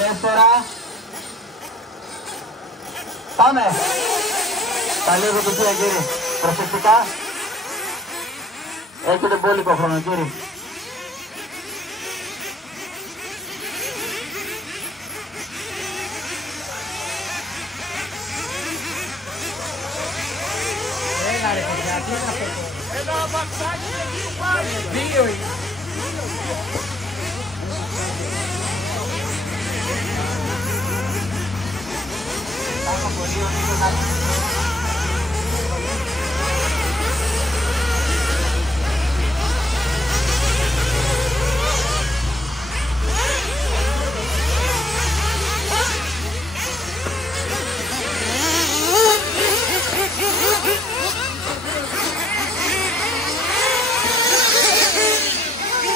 4. Πάμε. Καλή επιτυχία κύριε. Προσεκτικά. Έχετε πολύ χρόνο κύριε. Έλα ρε παιδιά, τι είναι αυτό. Ένα αμαξάκι και δύο πάλι. Δύο είναι.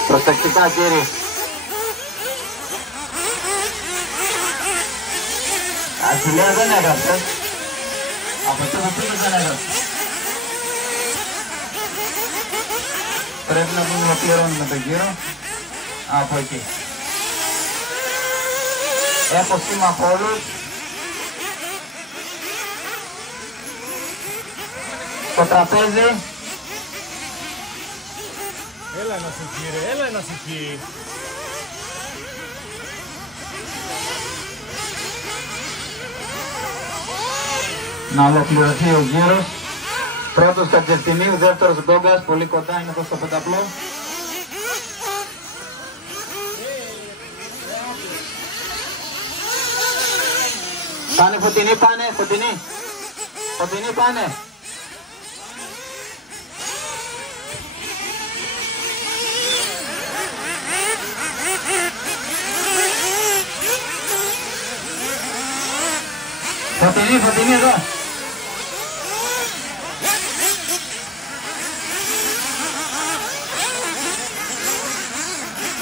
Προσεκτικά κύριε. Ασυλία δεν έγραψε. Από εκεί που πήγες δεν έγραψε. Πρέπει να δούμε να πληρώνουμε τον γύρο. Από εκεί. Έχω σήμα από όλους. Στο τραπέζι. Έλα να σου κύριε, έλα να σου κύριε. Να ολοκληρωθεί ο γύρος. Πρώτος Κατζευτηνίου, δεύτερος Γκόγκας, πολύ κοντά είναι εδώ στο πενταπλό. Πάνε Φωτεινή, πάνε, Φωτεινή. Φωτεινή πάνε. Φωτεινή, Φωτεινή εδώ.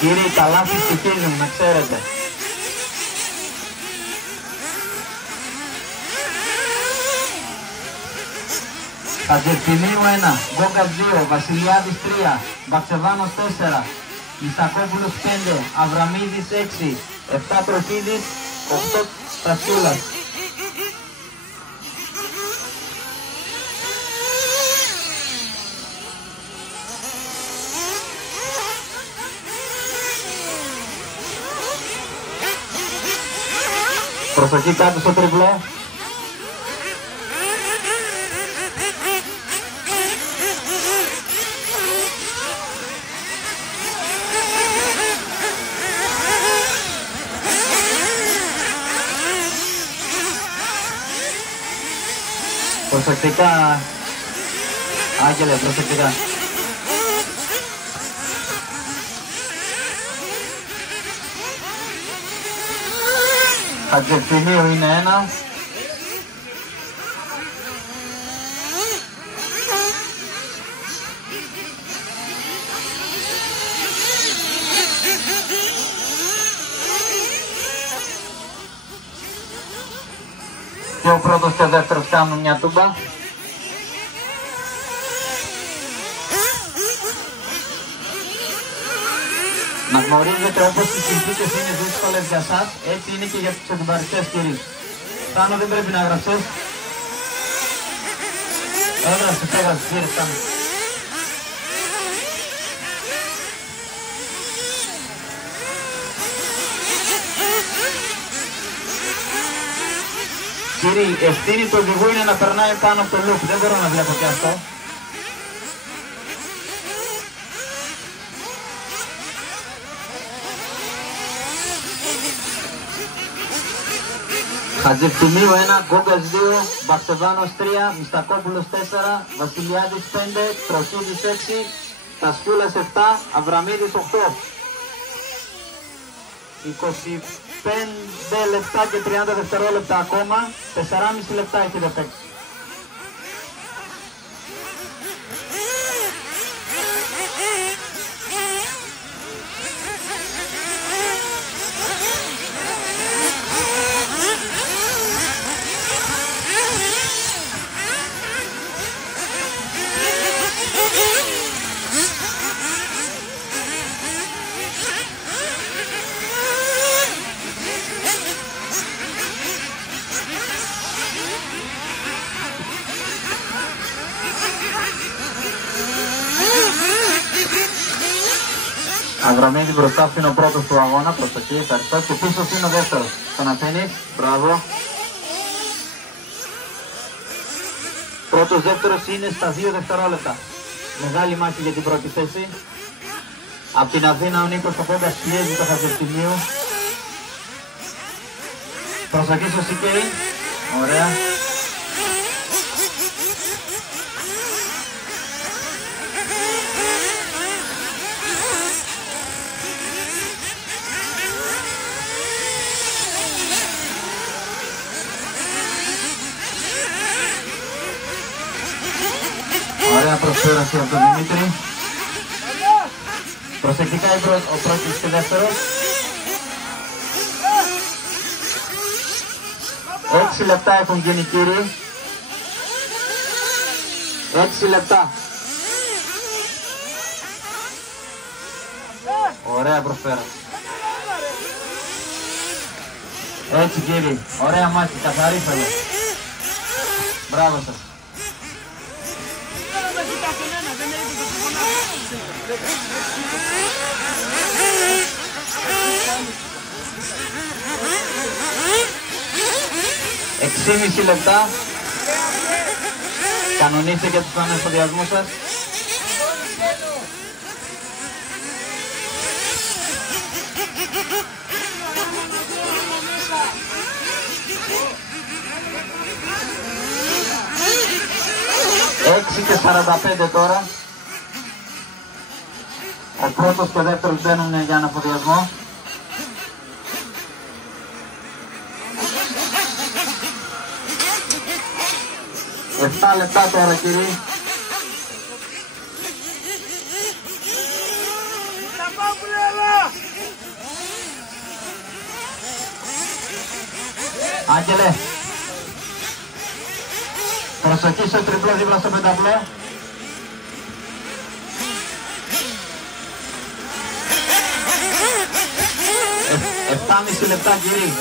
Κύριοι, τα λάθη στοιχίζουν, να ξέρετε. Κατζευτηνίου 1, Γκόγκας 2, Βασιλιάδης 3, Μπαξεβάνος 4, Μιστακόπουλος 5, Αβραμίδης 6, 7 Τροχίδης, 8 Στασιούλας. Προσοχή κάτω στο τριπλό. Προσεκτικά. Άγγελε, προσεκτικά. Κατζευτηνίου είναι 1. Και ο πρώτος και ο δεύτερος κάνουν μια τούμπα. Να γνωρίζετε, όπως οι συνθήκες είναι δύσκολες για σας, έτσι είναι και για τους αντιπαριστές κυρίως. Πάνω δεν πρέπει να γράψεις. Έγραψες κύριε Στάνο. Κύριε, η ευθύνη του οδηγού είναι να περνάει πάνω από το loop. Δεν μπορώ να βλέπω και αυτό. Χατζευτηνίου 1, Γκόγκας 2, Μπαξεβάνος 3, Μιστακόπουλος 4, Βασιλιάδης 5, Τροχίδης 6, Τασκούλας 7, Αβραμίδης 8. 25 λεπτά και 30 δευτερόλεπτα ακόμα, 4,5 λεπτά έχετε παίξει. Αβραμίδη μπροστά είναι ο πρώτος του αγώνα, προσοχή, ευχαριστώ. Και πίσω είναι ο δεύτερος. Τον αφήνεις, μπράβο. Πρώτος δεύτερος είναι στα 2 δευτερόλεπτα. Μεγάλη μάχη για την πρώτη θέση. Από την Αθήνα ο Νίκος ο Κόγκας πιέζει το Χατζευτημίου. Προσοχή στο Σικέι. Ωραία. Ωραία προσπέραση από τον Δημήτρη. Προσεκτικά ο πρώτος και δεύτερος. 6 λεπτά έχουν γίνει, κύριοι. 6 λεπτά. Ωραία προσπέραση. Έτσι, κύριοι. Ωραία μάχη. Καθαρή θέλω. Μπράβο σας. Εξήμιση λεπτά. Κανονίστε και τους ανεφοδιασμούς σας. Έξι και 45 τώρα. Ο πρώτος και ο δεύτερος μπαίνουν για αναφοδιασμό. 7 λεπτά τώρα, κύριοι. Άγγελε. Προσοχή στο τριπλό δίπλα στο πενταπλό. 7,5 λεπτά, κύριοι.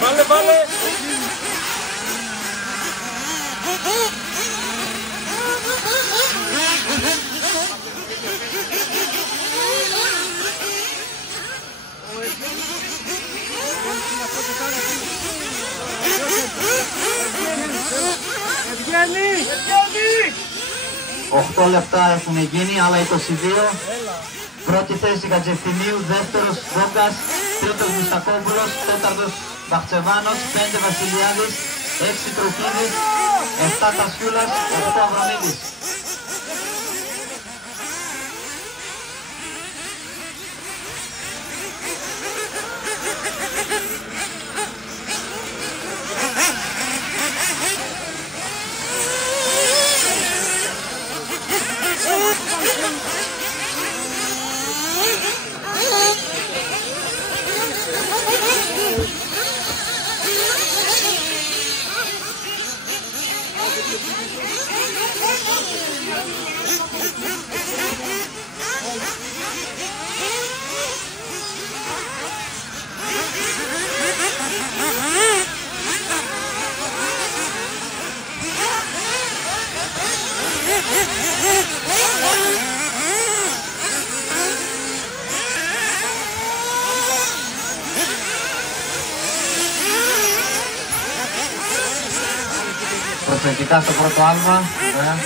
Βάλε, βάλε! Ευγένη! 8 λεπτά έχουν γίνει, άλλα 22. Πρώτη θέση Χατζευτημίου, δεύτερος Γκόγκας, τρίτος Μιστακόπουλος, τέταρτος Βαχτσεβάνος, 5 Βασιλιάδης, 6 Τροχίδης, 7 Τασιούλας, 8 Αβραμίδης. Προσεκτικά στο πρώτο άλμα. Ωραία.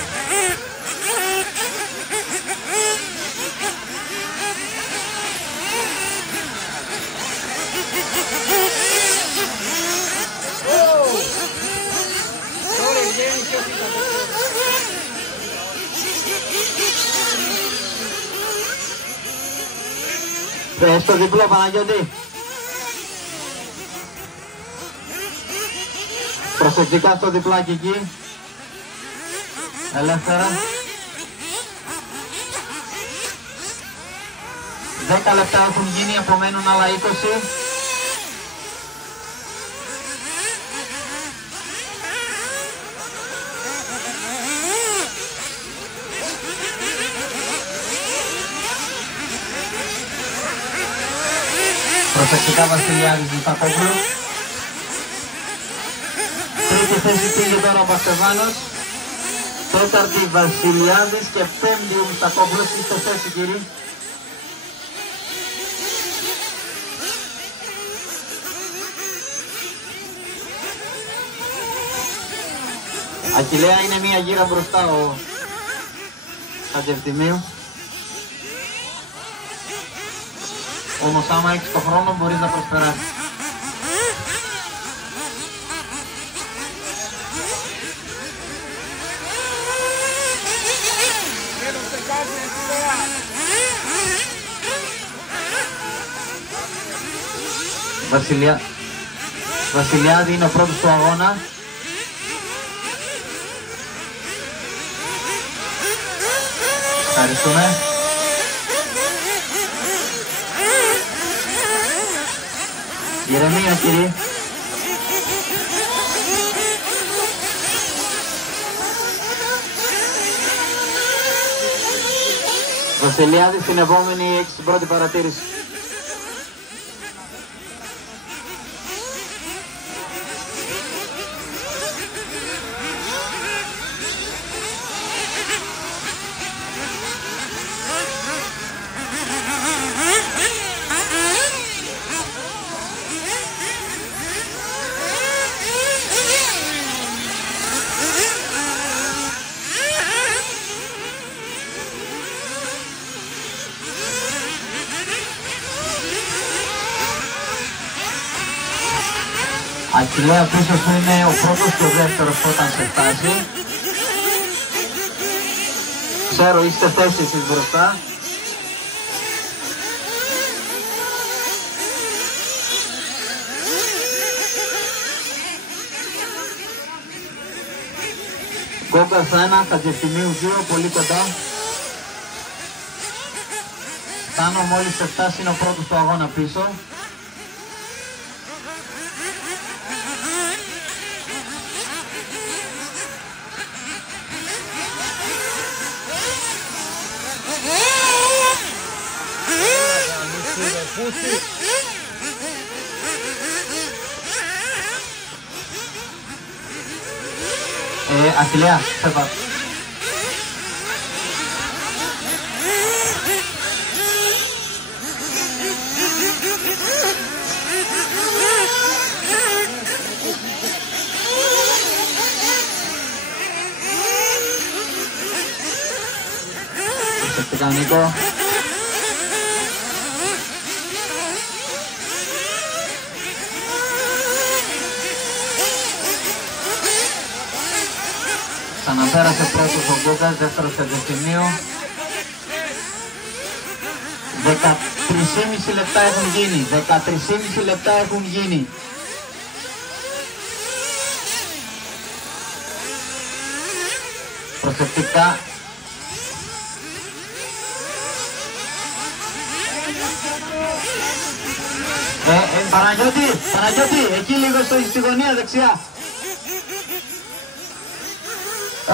Στο διπλό, Παναγιώτη. Προσεκτικά στο διπλάκι εκεί. Ελεύθερα. 10 λεπτά έχουν γίνει, απομένουν άλλα 20. Προσεκτικά Βασιλιάδης Μουστακόπουλος. Τρίτη θέση πήγε τώρα ο Μπαχτσεβάνος. Τέταρτη Βασιλιάδης και πέμπτη ο Μουστακόπουλος. Είστε θέση κύριοι. Αχιλλέα είναι μία γύρα μπροστά ο Χατζευτημίου. Όμως άμα έχεις το χρόνο μπορείς να προσπεράσεις. Βασιλιάδη είναι ο πρώτος του αγώνα. Ευχαριστούμε. Ηρεμία κύριε. Βασιλιάδη στην επόμενη έχει την πρώτη παρατήρηση. Αχιλλέα πίσω σου είναι ο πρώτος και ο δεύτερος όταν σε φτάσει. Ξέρω είστε θέση εσείς μπροστά. Γκόγκας 1, Χατζευτημίου 2, πολύ κοντά. Τάνο μόλις σε φτάσει είναι ο πρώτος του αγώνα πίσω. Αχιλλέα, φεύγα. Προσεκτικά Νίκο. Ξαναπέρασε πρώτος ο Γκόγκας, δεύτερος Χατζευτημίου. 13,5 λεπτά έχουν γίνει. 13,5 λεπτά έχουν γίνει. Προσεκτικά. Παναγιώτη, εκεί λίγο στη γωνία δεξιά.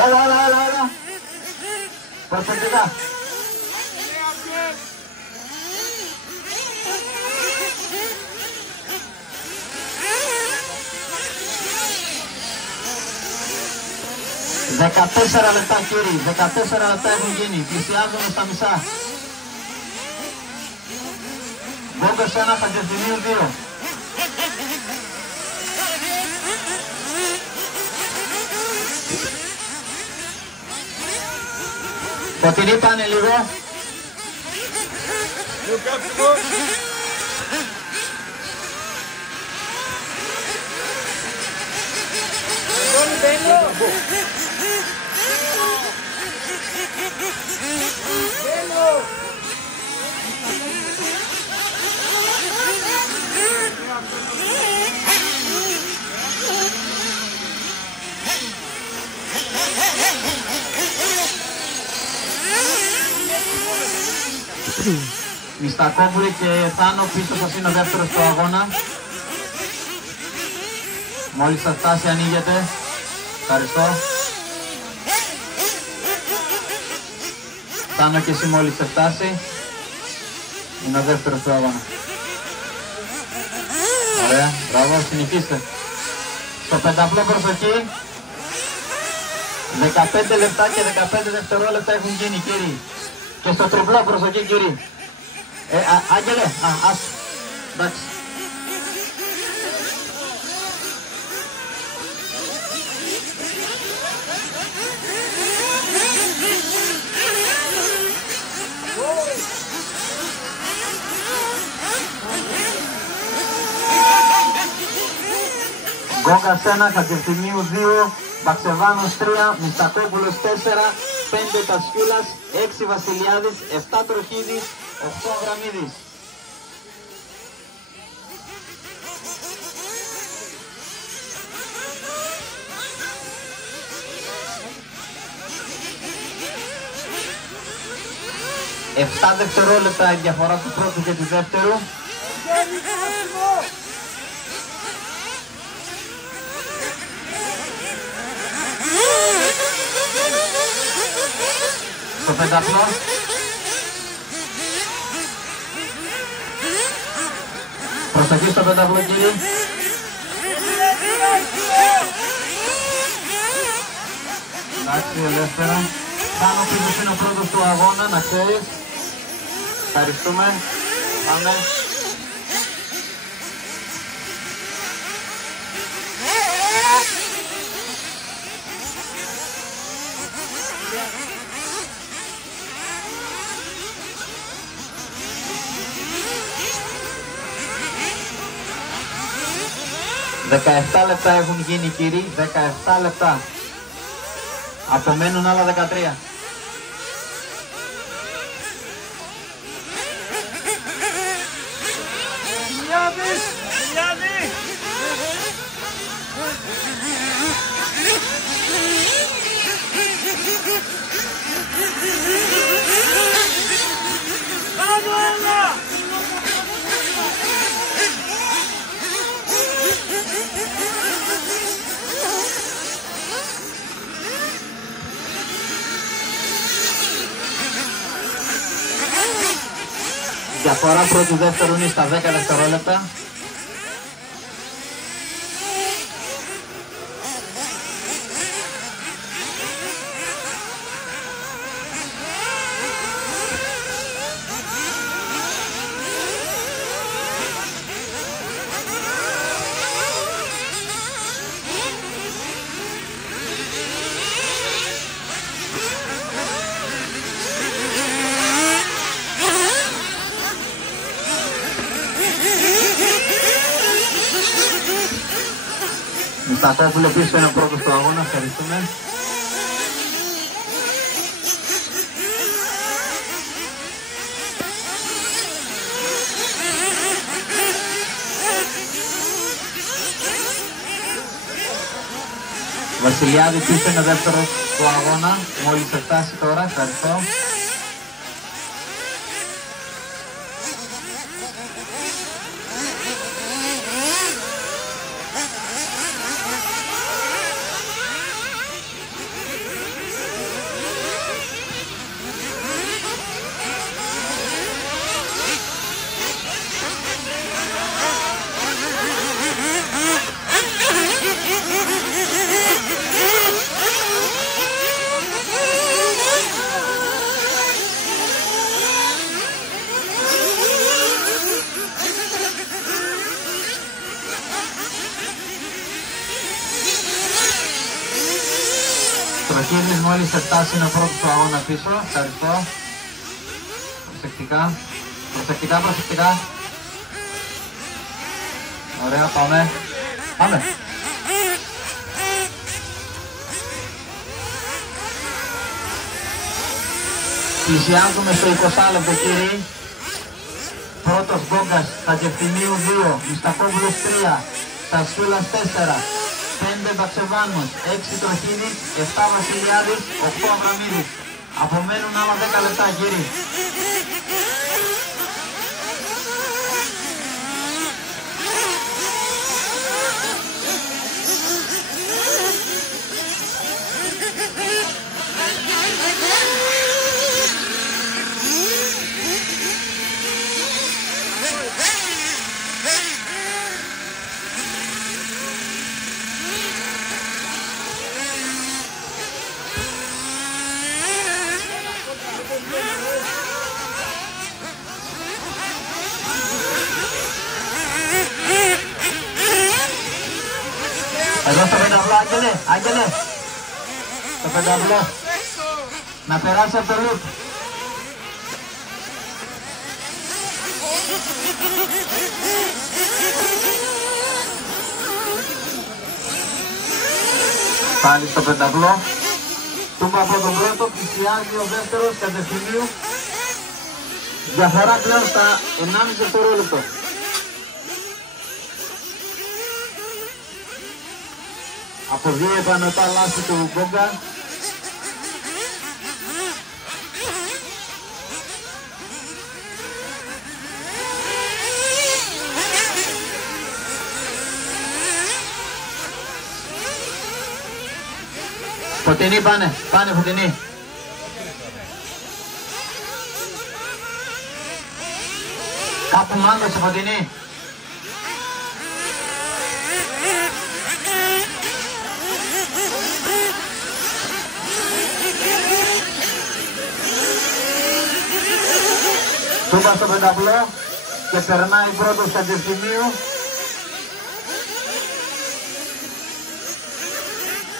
Έλα. Προσεκτικά. Δεκατέσσερα λεπτά κύριοι, 14 λεπτά έχουν γίνει, πλησιάζουμε στα μισά. Γκόγκας 1, Χατζευτημίου 2. Φωτεινή πάνε λίγο. Μιστακόπουλη και Θάνο πίσω σας είναι ο δεύτερος του αγώνα. Μόλις θα φτάσει ανοίγεται. Ευχαριστώ. Θάνο και εσύ μόλις θα φτάσει. Είναι ο δεύτερος του αγώνα. Ωραία, μπράβο, συνεχίστε. Στο πενταπλό προσοχή. 15 λεπτά και 15 δευτερόλεπτα έχουν γίνει, κύριοι. Και στο τριπλό προσοχή, κύριοι. Άγγελε, ας. Εντάξει. Γκόγκας 1, Χατζευθυμίου 2, Βαξεβάνος 3, Μιστακόπουλος 4, 5 Τασφύλας, 6 Βασιλιάδης, 7 Τροχίδης, 8 Αβραμίδης. Εφτά δευτερόλεπτα η διαφορά του πρώτου και του δεύτερου. Στο πενταπλό. Προσοχή στο πενταπλό, κύριε. Εντάξει, ελεύθερα. Πάνω πίσω είναι ο πρώτος του αγώνα, να ξέρεις. Ευχαριστούμε. Πάμε. Δεκαεφτά λεπτά έχουν γίνει, κύριοι, 17 λεπτά. Απομένουν άλλα 13. Διαφορά πρώτου δεύτερου είναι στα 10 δευτερόλεπτα. Μιστακόπουλο πίσω είναι ο πρώτος του αγώνα, ευχαριστούμε. Βασιλιάδη πίσω είναι ο δεύτερος του αγώνα, μόλις φτάσει τώρα, ευχαριστώ. Τροχίδης μόλις φτάσει είναι ο πρώτος του αγώνα πίσω, ευχαριστώ. Προσεκτικά, προσεκτικά, προσεκτικά. Ωραία, πάμε. Πάμε. Πλησιάζουμε στο 20 λεπτό, κύριοι. Πρώτος Γκόγκας, Χατζευθυμίου 2, Μιστακόπουλος 3, Τασφύλας 4, 5 Βαξεβάνος, 6 Τροχίδης, 7 Βασιλιάδης, 8 Αβραμίδης. Απομένουν άλλα 10 λεπτά, κύριοι. Εδώ στο πενταβλό, Άγγελε. Στο πενταβλό. Να περάσει από το loop. Πάλι στο πενταβλό. Τούμπα από τον πρώτο, πλησιάζει ο δεύτερος κατευθυνίου. Διαφορά πλέον στα 1,5 δευτερόλεπτο. Από 2 επανωτά λάθη του Γκόγκα. Φωτεινή πάνε Φωτεινή. Κάπου μάγκωσε Φωτεινή. Τούμπα στο πενταβλό και περνάει πρώτος κατευθυνίου.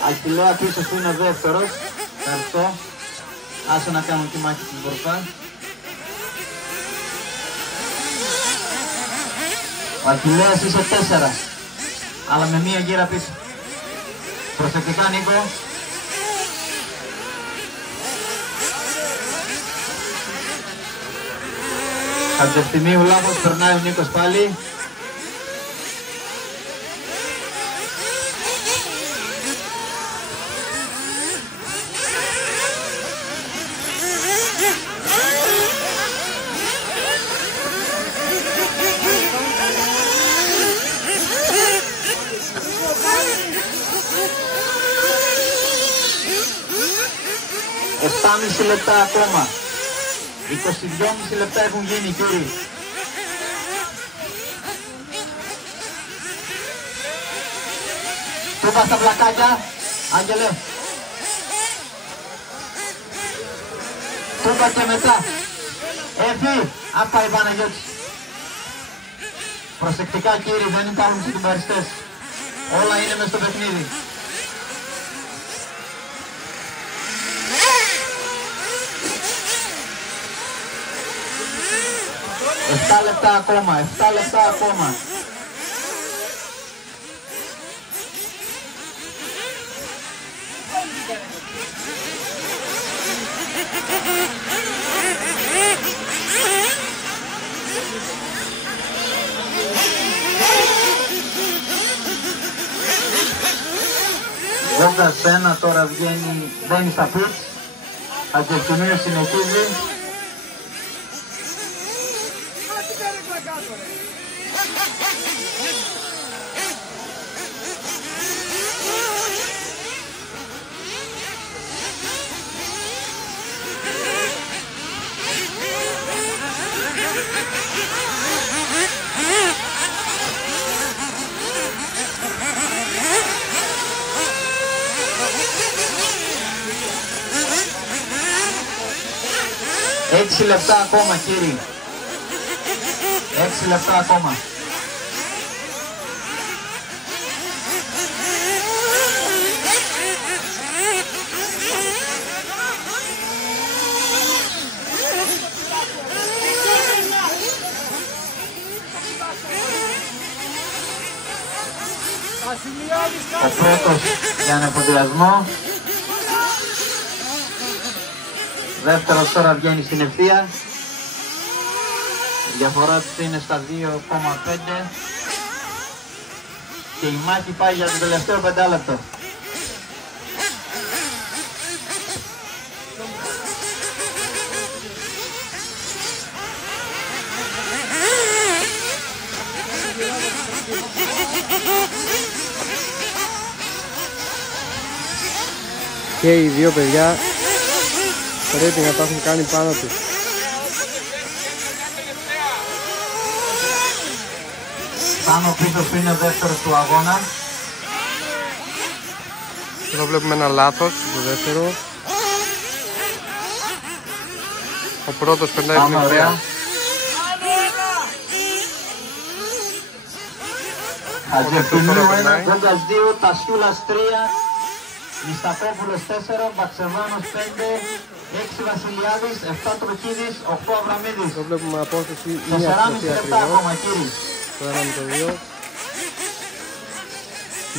Αχιλλέα πίσω του είναι ο δεύτερος. Ευχαριστώ. Άσε να κάνουν τη μάχη στην μπροστά. Ο Αχιλλέας είσαι 4. Αλλά με μία γύρα πίσω. Προσεκτικά Νίκο. Κατευθυνίου λάθος, περνάει ο Νίκος πάλι. Μισή λεπτά ακόμα. 22,5 λεπτά έχουν γίνει, κύριοι. Τούμπα στα πλακάκια. Άγγελε. Τούμπα και μετά. Έφη. Απά η Παναγιώτης. Προσεκτικά κύριοι, δεν υπάρχουν συντημπαριστές. Όλα είναι μες στο παιχνίδι. 7 λεπτά ακόμα, 7 λεπτά ακόμα. Γκόγκας 1 τώρα μπαίνει στα πιτς. Αγγελτινίου συνεχίζει. Έξι λεπτά ακόμα κύριοι. 6 λεπτά ακόμα. Ο πρώτος για ανεφοδιασμό. Δεύτερος τώρα βγαίνει στην ευθεία. Η διαφορά τους είναι στα 2,5 και η μάχη πάει για το τελευταίο 5 λεπτό. Και οι δύο παιδιά πρέπει να τα έχουν κάνει πάνω τους. Πάνω πίσω είναι ο δεύτερος του αγώνα. Εδώ βλέπουμε ένα λάθος του δεύτερου. Ο πρώτος περνάει την ευθεία. Ατζεφτιμίου 1, Γκόγκας 2, Τασιούλας 3, Μιστακόπουλος 4, Μπαξεβάνος 5, 6 Βασιλιάδης, 7 Τροχίδης, 8 Αβραμίδης. Εδώ βλέπουμε απόσταση 4,5 λεπτά ακόμα, κύριε. Το 1 με το 2.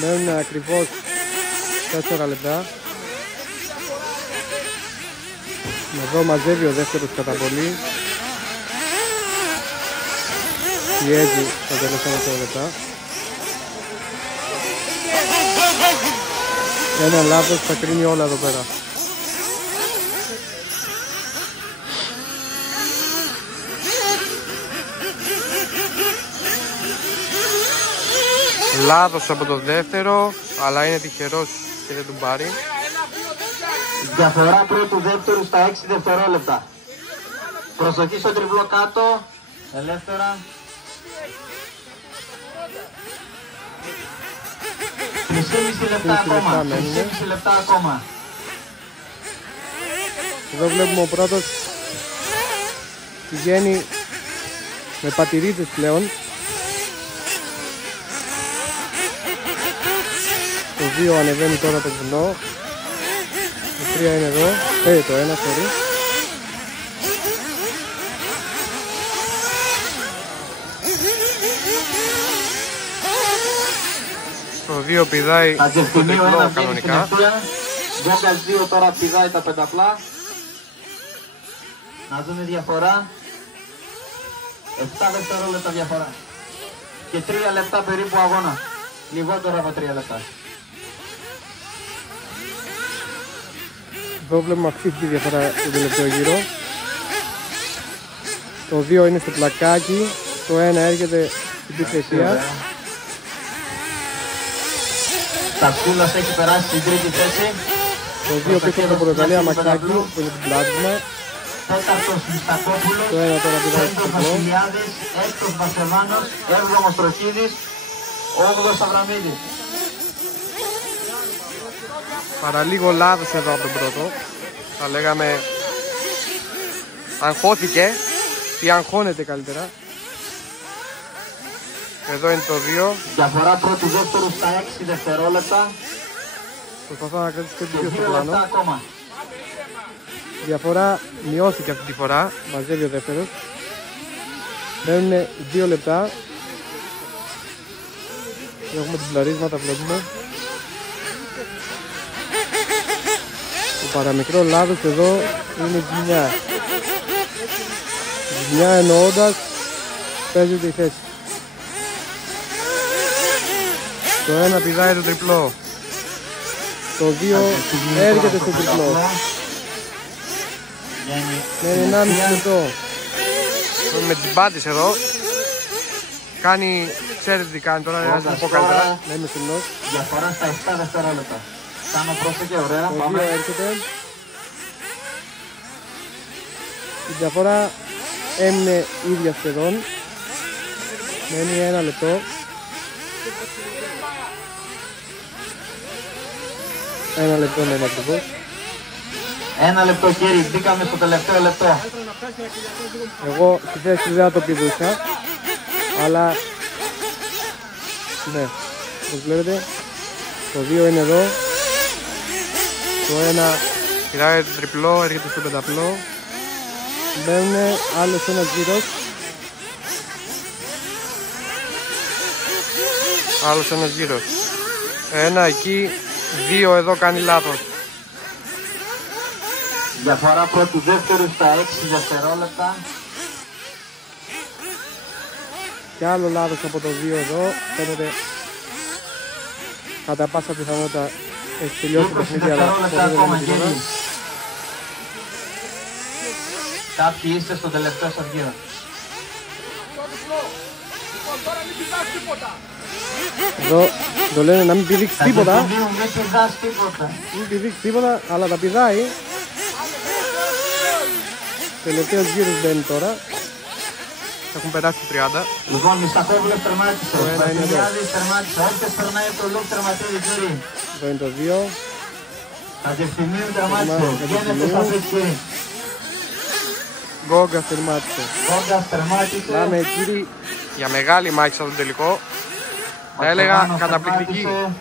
Μένουν ακριβώς 4 λεπτά. Εδώ μαζεύει ο δεύτερος κατά πολύ. Πιέζει τα τελευταία 4 λεπτά. Ένα λάθος θα κρίνει όλα εδώ πέρα. Λάθος από το δεύτερο, αλλά είναι τυχερός και δεν τον πάρει. Διαφορά πρώτου δεύτερου στα 6 δευτερόλεπτα. Προσοχή στο τριπλό κάτω. Ελεύθερα. 3,5 λεπτά ακόμα. 3,5 λεπτά ακόμα. Εδώ βλέπουμε ο πρώτος πηγαίνει με πατηρίδες πλέον. Το 2 ανεβαίνει τώρα το βουνό. Το 3 είναι εδώ. Το 1, sorry. Το 2 πηδάει το τριπλό κανονικά. Γκόγκας 2 τώρα πηδάει τα πενταπλά. Να δούμε διαφορά. 7 δευτερόλεπτα διαφορά. Και 3 λεπτά περίπου αγώνα. Λιγότερο από 3 λεπτά. Εδώ βλέπουμε αυξήθηκε η διαφορά στο τελευταίο γύρο. Το 2 είναι στο πλακάκι. Το 1 έρχεται στην πισθεσία. Τασκούλας έχει περάσει στην τρίτη θέση. Το 2 πίσω από το πορτοκαλί αμαξάκι που είναι την πλάτισμα. Τέταρτος Μιστακόπουλος. Το 1 τώρα πηδάει στο τριπλό. Βασιλιάδης, έκτος Βασεβάνος, 7ος Τροχίδης, 8ος Αβραμίδης. Παραλίγο λάθος εδώ από τον πρώτο. Θα λέγαμε αγχώθηκε ή αγχώνεται καλύτερα. Εδώ είναι το 2. Διαφορά πρώτου δεύτερου στα 6 δευτερόλεπτα. Προσπαθώ να κρατήσω και Και το 2 στο 2 λεπτά πλάνο. ακόμα. Διαφορά μειώθηκε αυτή τη φορά. Μαζεύει ο δεύτερος. Μένουν 2 λεπτά. Έχουμε την πλαρίσματα, βλέπουμε. Το παραμικρό λάθος εδώ είναι ζημιά. Ζημιά εννοώντας παίζεται η θέση. Το 1 πηδάει το τριπλό. Το 2 έρχεται στο τριπλό. Με 1,5 λεπτό. Με τις μπάτες εδώ. Κάνει, ξέρετε τι κάνει τώρα, να σας πω καλύτερα. Να είμαι σημνός. Διαφορά στα 7 δευτερόλεπτα. Κάνω πρόσεχε, ωραία, Το 2 πάμε. έρχεται. Η διαφορά έμεινε ίδια σχεδόν. Μένει 1 λεπτό. 1 λεπτό να είναι ακριβώς. 1 λεπτό, κύριε, μπήκαμε στο τελευταίο λεπτό. Εγώ στη θέση του δεν θα το πηδούσα. Αλλά ναι, όπως βλέπετε το 2 είναι εδώ. Το 1 πηδάει το τριπλό, έρχεται στο πενταπλό. Μπαίνουν άλλος ένας γύρος. Άλλος ένας γύρος. 1 εκεί, 2 εδώ κάνει λάθος. Διαφορά πρώτου δεύτερου στα 6 δευτερόλεπτα. Και άλλο λάθος από το 2 εδώ. Φαίνεται κατά πάσα πιθανότητα έχει τελειώσει το 20 παιχνίδι, αλλά δευτερόλεπτα ποτέ δεν ακόμα, είναι τίποτα. κύριε. Κάποιοι είστε στο τελευταίο σας γύρο. Εδώ το λένε να μην πηδήξει τίποτα. Ατζεφτιμίου, μην πηδάς τίποτα. Μην πηδήξει τίποτα, αλλά τα πηδάει. Τελευταίος γύρος μπαίνει τώρα. Έχουν περάσει 30. Λοιπόν, Μιστακόπουλος τερμάτισε. Το ένα είναι εδώ. Βασιλιάδης τερμάτισε. Όποιος περνάει το λουκ τερματίζει, κύριε. Εδώ είναι το 2. Ατζεφτιμίου τερμάτισε. Ατζεφτιμίου. Βγαίνετε στα φέτ, κύριε. Γκόγκας τερμάτισε. Γκόγκας τερμάτισε. Πάμε κύριοι για μεγάλη μάχη στο τελικό. Θα έλεγα Βαχτεβάνος καταπληκτική. τερμάτισε.